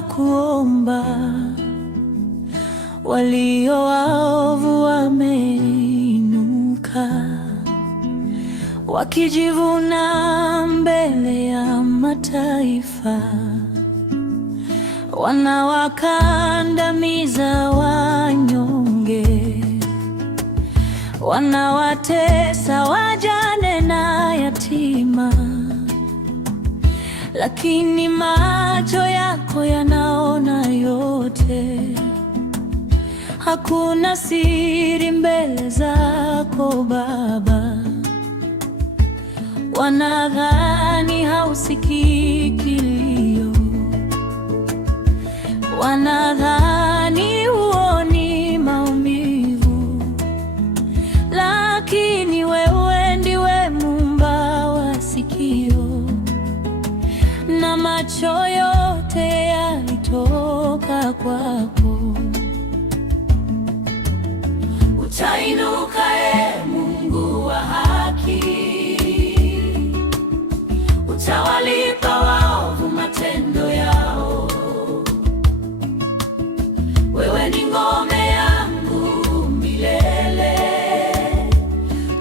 kuomba, walio waovu wameinuka, wakijivuna mbele ya mataifa. Wanawakandamiza wanyonge, wanawatesa wajane na yatima. Lakini macho yako yanaona yote, hakuna siri mbele zako Baba. Wanadhani hausikii kilio, wanadhani huoni maumivu, lakini wewe ndiwe Muumba wa sikio, na macho yote yalitoka kwako. Utainuka, Mungu wa haki, utawalipa waovu matendo yao. Wewe ni ngome yangu milele,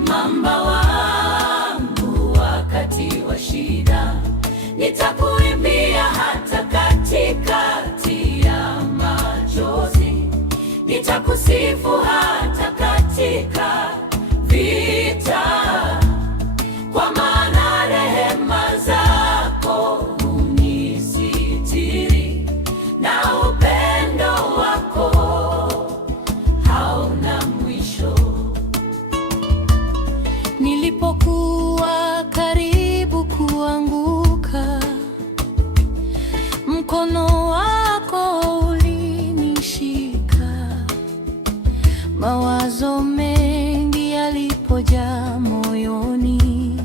mamba wangu wakati wa shida. Nitakuimbia hata katikati ya machozi, nitakusifu hata katika vita, kwa maana rehema zako hunisitiri, na upendo wako hauna mwisho. Nilipokuwa karibu kuanguka, mkono wako ulinishika. Mawazo mengi yalipojaa moyoni,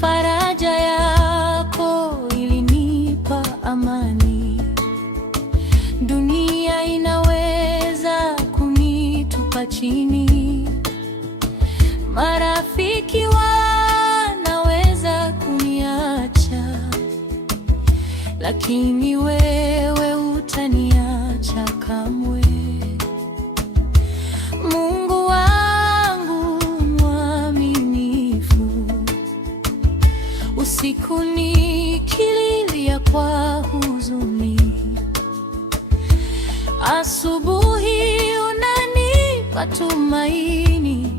faraja yako ilinipa amani. Dunia inaweza kunitupa chini, marafiki wanaweza kuniacha, lakini wewe hutaniacha kamwe. Mungu wangu mwaminifu, usiku nikililia kwa huzuni, asubuhi unanipa tumaini.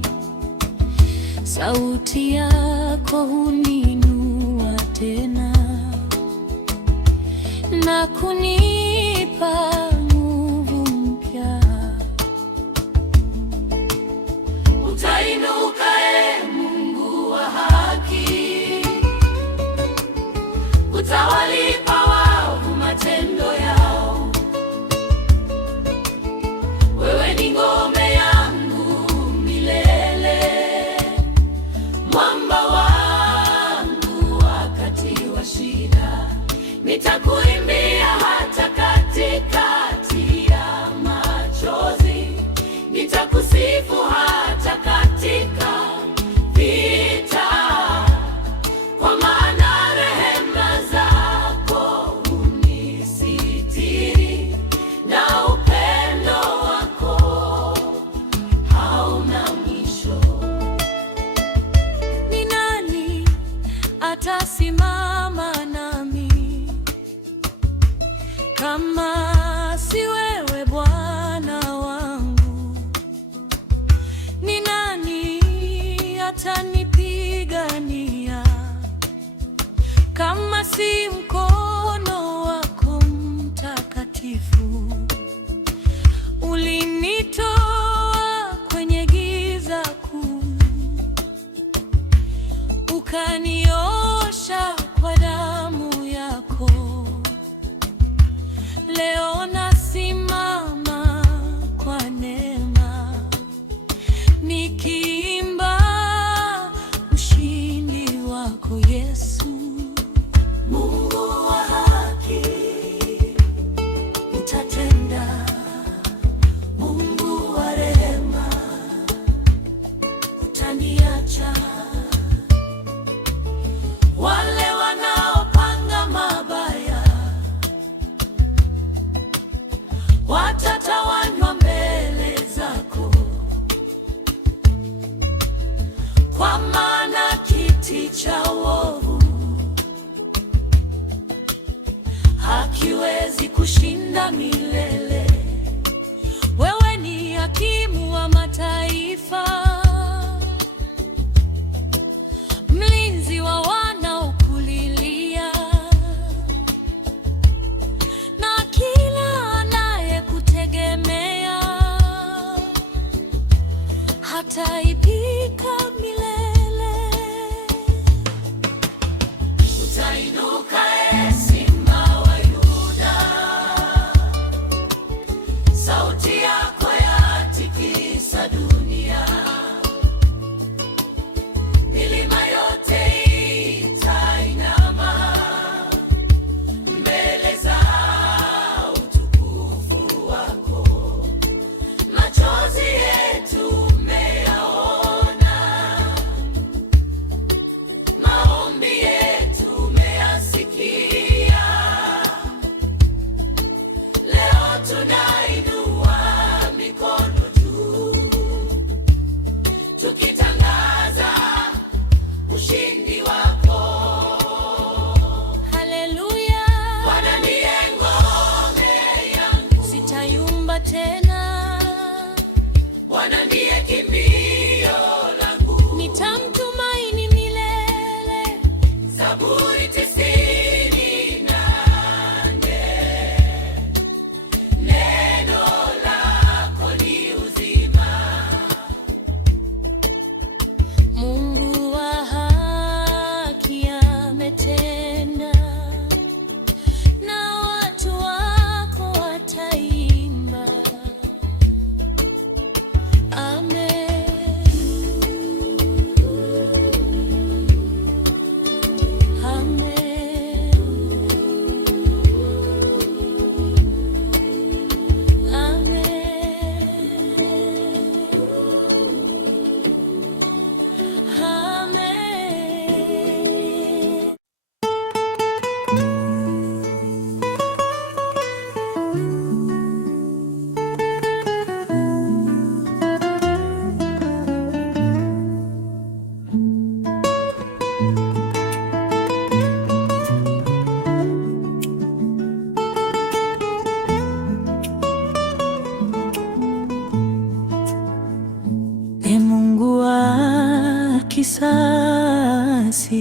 Sauti yako huniinua tena na kunipa nguvu mpya. Utainuka, Mungu wa haki, utawalipa waovu matendo yao. Wewe ni ngome yangu milele, mwamba wangu wakati wa shida. Nitakuimbia hata katikati ya machozi, nitakusifu hata katika vita, kwa maana rehema zako hunisitiri, na upendo wako hauna mwisho. Ni nani atasimama nami kama si wewe Bwana wangu? Ni nani atanipigania kama si mkono wako mtakatifu? Ulinitoa kwenye giza kuu, ukaniosha kwa damu yako. Leo nasimama kwa neema, nikiimba ushindi wako Yesu. Mungu wa haki, utatenda. Mungu wa rehema, utaniacha. Wale wanaopanga mabaya kushinda milele. Wewe ni hakimu wa mataifa, mlinzi wa wanaokulilia, na kila anayekutegemea hataibika milele. Utainuka, Simba wa Yuda, sauti yako yatikisa dunia. Milima yote itainama mbele za utukufu wako. Machozi yetu umeyaona, maombi yetu umeyasikia. Leo tunainua mikono juu, tukitangaza ushindi wako. Haleluya! Bwana ndiye ngome yangu, sitayumba tena. Bwana ndiye kimbilio langu, nitamtumaini milele. Zaburi 98. Neno lako ni uzima. Mungu wa haki ametenda, na watu wako wataimba. Amen. Amen. Ee Mungu wa kisasi,